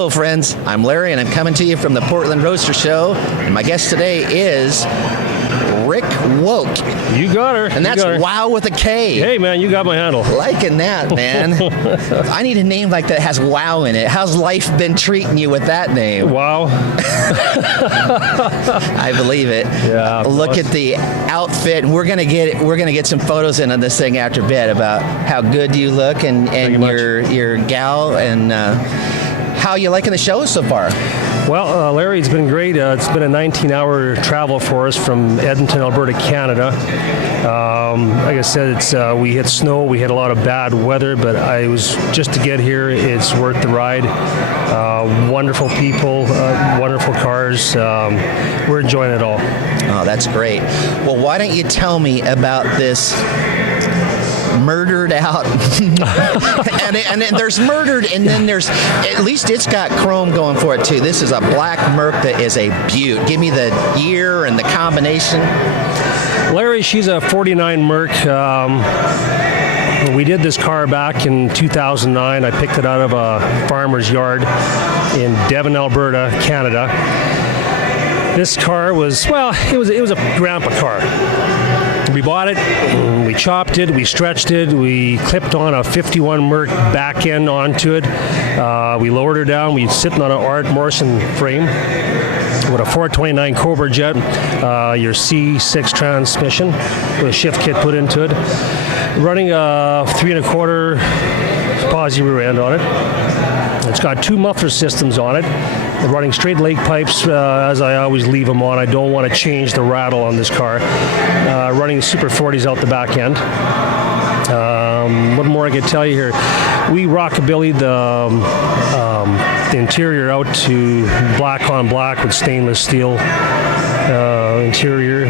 Hello, friends. I'm Larry, and I'm coming to you from the Portland Roadster Show. And my guest today is Rick Wowk. You got her. And that's Wow with a K. Hey, man, you got my handle. Liking that, man. I need a name like that has Wow in it. How's life been treating you with that name? Wow. I believe it. Yeah. Look at the outfit. We're gonna get some photos in on this thing after bed about how good you look and your gal and how you liking the show so far. Well, Larry, it's been great. It's been a 19-hour travel for us from Edmonton, Alberta, Canada. Like I said, we hit snow, we hit a lot of bad weather, but just to get here, it's worth the ride. Wonderful people, wonderful cars. We're enjoying it all. Oh, that's great. Well, why don't you tell me about this murdered out and there's murdered, and then there's, at least it's got chrome going for it too. This is a black Merc that is a beaut. Give me the year and the combination. Larry, she's a 49 Merc. We did this car back in 2009. I picked it out of a farmer's yard in Devon, Alberta, Canada. This car was, well, it was a grandpa car. We bought it, we chopped it, we stretched it, we clipped on a 51 Merc back end onto it. We lowered her down, we sitting on an Art Morrison frame with a 429 Cobra jet, your C6 transmission with a shift kit put into it. Running a 3 1/4 posi rear end on it. It's got 2 muffler systems on it. They're running straight lake pipes, as I always leave them on. I don't want to change the rattle on this car. Running Super 40s out the back end. What more I could tell you here? We rockabilly the interior out to black on black with stainless steel interior.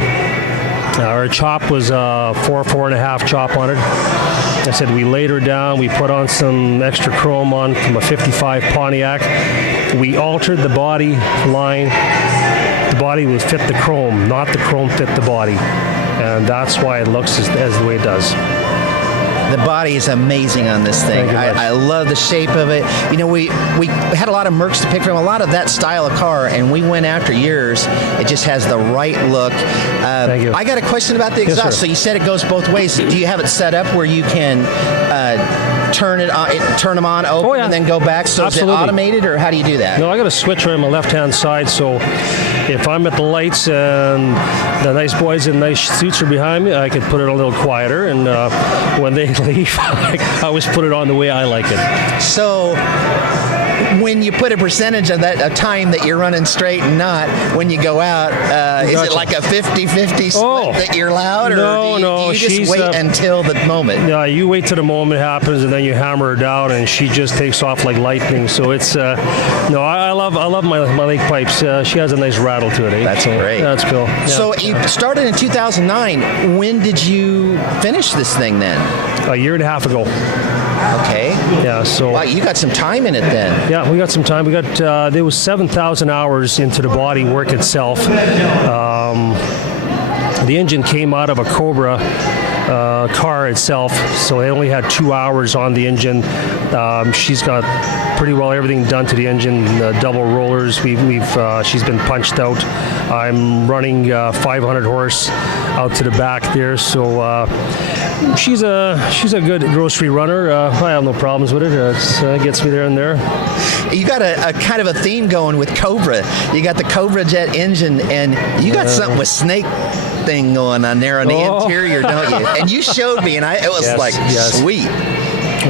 Our chop was 4.5 chop on it. I said we laid her down. We put on some extra chrome on from a 55 Pontiac. We altered the body line. The body would fit the chrome, not the chrome fit the body. And that's why it looks as the way it does. The body is amazing on this thing. I love the shape of it. You know, we had a lot of Mercs to pick from, a lot of that style of car, and we went after yours. It just has the right look. Thank you. I got a question about the exhaust. Yes, so you said it goes both ways. Do you have it set up where you can turn them on, open, and then go back? So Absolutely. Is it automated, or how do you do that? No, I got a switcher on my left-hand side, so if I'm at the lights and the nice boys in nice suits are behind me, I can put it a little quieter, and when they leave, I always put it on the way I like it. So when you put a percentage of that a time that you're running straight and not, when you go out, is it like a 50-50 split that you're loud, or do you just wait until the moment? Yeah, you wait till the moment happens, and then you hammer her down, and she just takes off like lightning. So it's I love my lake pipes. She has a nice rattle to it. Eh? That's great. That's cool. Yeah. So you started in 2009. When did you finish this thing then? A year and a half ago. Okay. Yeah. So. Wow, you got some time in it then. Yeah, we got some time. We got there was 7,000 hours into the body work itself. The engine came out of a Cobra car itself, so they only had 2 hours on the engine. She's got pretty well everything done to the engine. Double rollers. She's been punched out. I'm running 500 horse out to the back there, so she's a good grocery runner. I have no problems with it. It gets me there and there. You got a kind of a theme going with Cobra. You got the Cobra jet engine, and you got something with snake thing going on there on the interior, don't you? And you showed me, and it was sweet.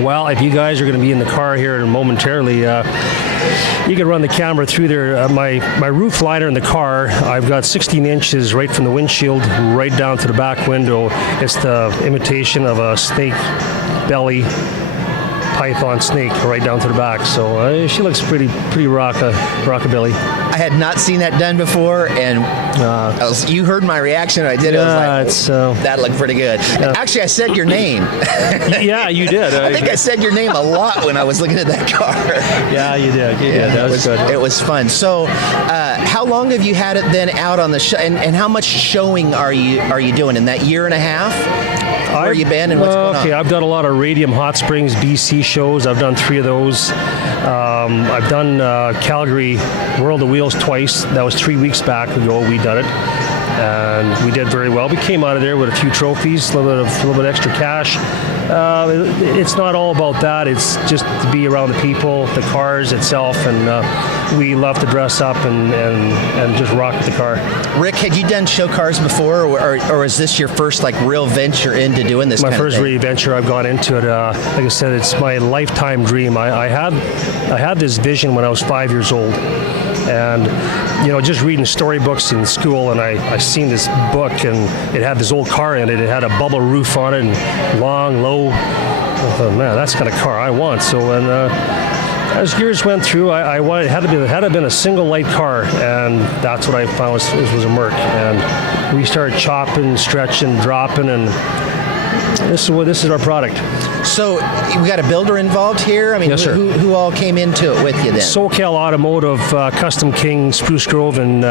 Well, if you guys are going to be in the car here momentarily, you can run the camera through there. My roof liner in the car, I've got 16 inches right from the windshield right down to the back window. It's the imitation of a snake belly, python snake right down to the back. So she looks pretty rockabilly. I had not seen that done before, and you heard my reaction. I did. I was like, that looked pretty good. Actually, I said your name. Yeah, you did. I think I said your name a lot when I was looking at that car. Yeah, you did. That was good. It was fun. So, how long have you had it then out on the show, and how much showing are you doing in that year and a half? Where you been and what's going on? Okay, I've done a lot of Radium Hot Springs, BC shows. I've done 3 of those. I've done Calgary World of Wheels twice. That was 3 weeks back ago. We done it, and we did very well. We came out of there with a few trophies, a little bit extra cash. It's not all about that. It's just to be around the people, the cars itself, and we love to dress up and just rock the car. Rick, had you done show cars before, or is this your first like real venture into doing this? My kind first of thing? venture. I've gone into it. Like I said, it's my lifetime dream. I had this vision when I was 5 years old, and just reading storybooks in school, and I seen this book, and it had this old car in it. It had a bubble roof on it, and long, low. I thought, man, that's the kind of car I want. So when as years went through, I wanted it had to have been a single light car, and that's what I found was a Merc. And we started chopping, stretching, dropping, and this is our product. So we got a builder involved here. I mean, Yes, sir. who all came into it with you then? SoCal Automotive, Custom King, Spruce Grove, and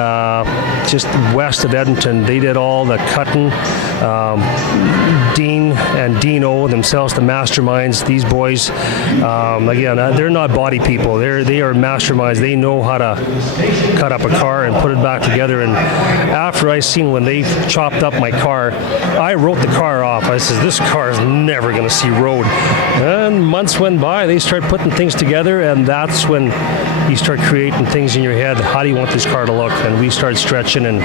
just west of Edmonton. They did all the cutting. Dean and Dino themselves, the masterminds. These boys, again, they're not body people. They are masterminds. They know how to cut up a car and put it back together. And after I seen when they chopped up my car, I wrote the car off. I said, this car is never going to see road. And months went by. They start putting things together, and that's when you start creating things in your head. How do you want this car to look? And we started stretching and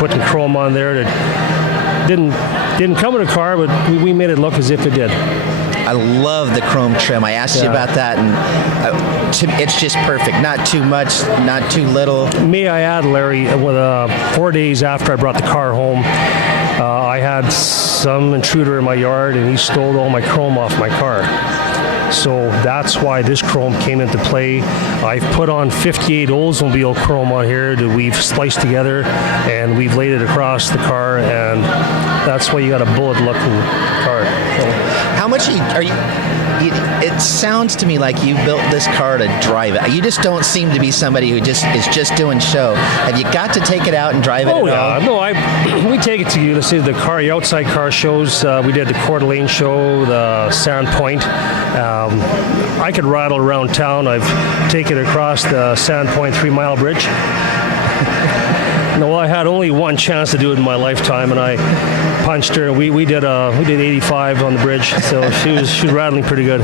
putting chrome on there that didn't come in a car, but we made it look as if it did. I love the chrome trim. I asked you about that, and it's just perfect. Not too much, not too little. May I add, Larry, 4 days after I brought the car home, I had some intruder in my yard, and he stole all my chrome off my car. So that's why this chrome came into play. I've put on 58 Oldsmobile chrome on here that we've spliced together, and we've laid it across the car, and that's why you got a bullet-looking car. So, how much are you? It sounds to me like you built this car to drive it. You just don't seem to be somebody who is just doing show. Have you got to take it out and drive it? Oh at yeah, all? no, we take it to you. Let's say the outside car shows. We did the Coeur d'Alene show, the Sandpoint. I could rattle around town. I've taken it across the Sandpoint 3 Mile Bridge. No, well, I had only one chance to do it in my lifetime, and I punched her. We did 85 on the bridge, so she was rattling pretty good.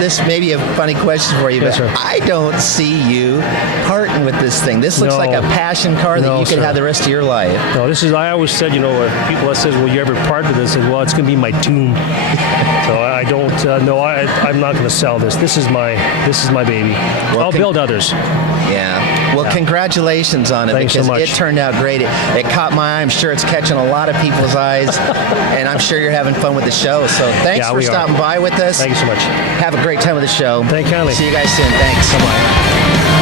This may be a funny question for you, Yes, but sir. I don't see you parting with this thing. This looks No. like a passion car that No, you could sir. have the rest of your life. No, I always said, people that says, will you ever part with this? I said, well, it's going to be my tomb. So I don't, no, I'm not going to sell this. This is my baby. Well, I'll build others. Yeah. Well, congratulations on it. Thanks so because much. it turned out great. It caught my eye. I'm sure it's catching a lot of people's eyes, and I'm sure you're having fun with the show. So thanks Yeah, for we are. stopping by with us. Thank you so much. Have a great time with the show. Thank you kindly. See you guys soon. Thanks so much.